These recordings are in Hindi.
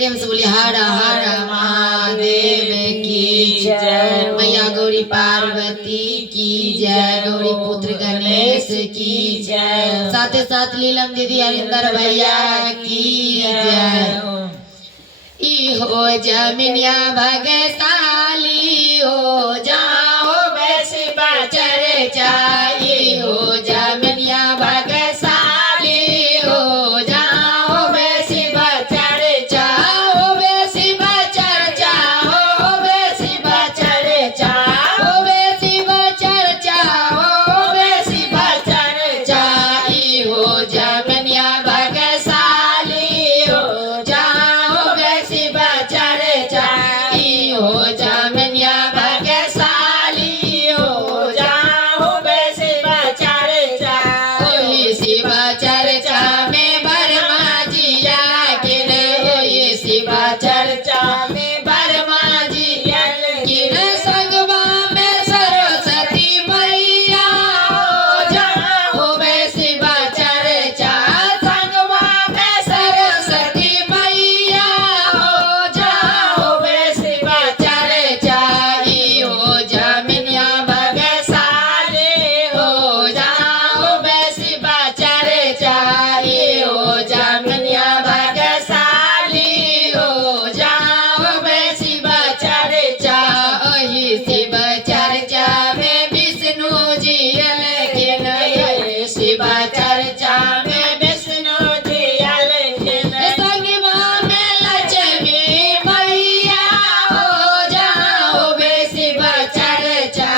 प्रेम से बोली हर हर महादेव की जय। मैया गौरी पार्वती की जय। गौरी पुत्र गणेश की जय। साथ ही साथ लीलम दीदी हरिंदर भैया की जय। ई हो जमिनिया भगशाली हो जाओ वैसे बचर चाई हो जमिनिया भगशाली हो जाओ वैसे बचर चाहो वैसे बचर चाहो वैसे बचर चाहो वैसे बचर चाहो वैसे बचर चाई हो जमिनिया भगशाली हो जाओ वैसे बचर चाई हो जमिनिया भगशाली हो जाओ वैसे बचर चाई शिव चर्चा में बरमा जिया किन होई शिव चर्चा में बरमा जिया किन संगवा में सरस्वती मैया हो जाओ वैसे बचर चा संगवा में सरस्वती मैया हो जाओ वैसे बचर चाई हो जमिनिया भगशाली हो जाओ वैसे बचर चाई हो जमिनिया भगशाली हो जाओ वैसे बचर चाही शिव चर्चा में विष्णु जी अलखिन शिव चर्चा में विष्णु जी अलखिन संगवा में लक्ष्मी मैया हो जाओ वैसे बचर चा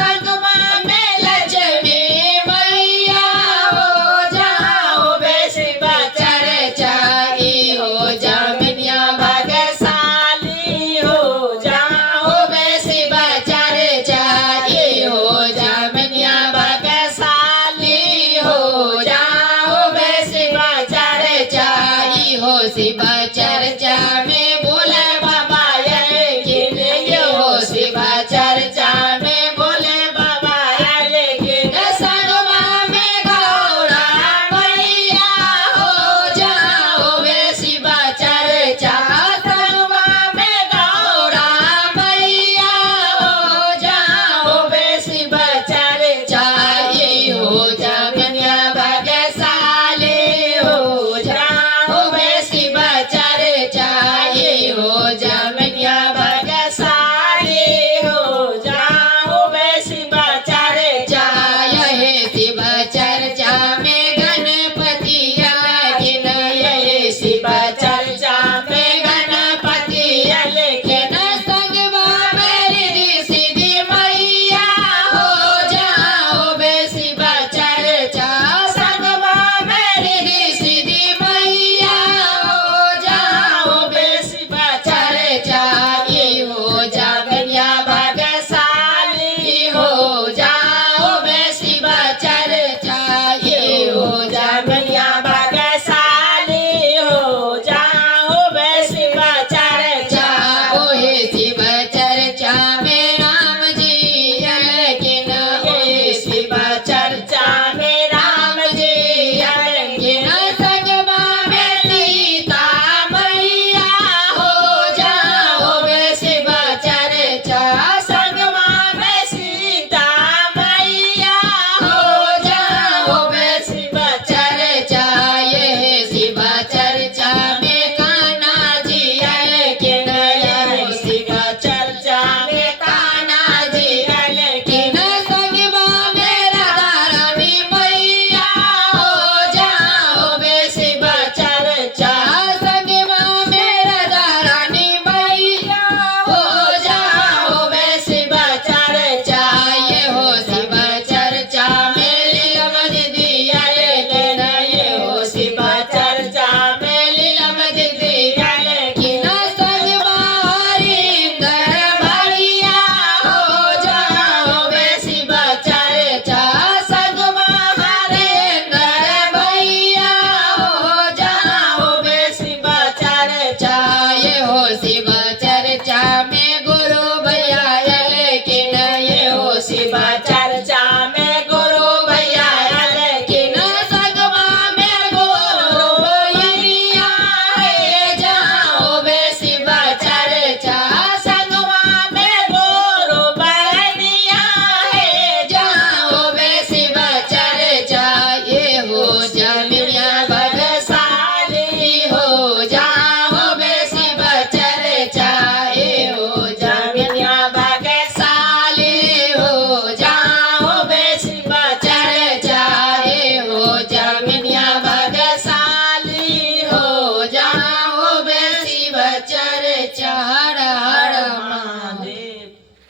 संगवा में लक्ष्मी मैया हो जाओ वैसे बचर चाई हो जमिनिया भगशाली हो जाओ वैसे बचर चाई हो जमिनिया भगशाली हो जाओ वैसे बचर चाई हो शिव चर्चा में बोले बाबा लेकिन हो शिव चर्चा में बोले बाबा लेकिन संगवा में गौरा मैया हो जाओ वैसे बचर चा संगवा में गौरा मैया हो जाओ वैसे बचर चाई हो जमिनिया भगशाली हो जाओ वैसे बचर चाई हो जमिनिया भगशाली हो जाओ वैसे बचर चाय हे शिव चर्चा में गणपति अलखिन ये शिव चर्चा में गणपति अलखिन संगवा में रिद्धि सिद्धि मैया हो जाओ वैसे बचर चा संगवा में रिद्धि सिद्धि मैया हो जाओ वैसे बचर चाई हो जमिनिया भगशाली हो जाओ वैसे बचर चाई हो जमिनिया भगशाली हो जाओ वैसे बचर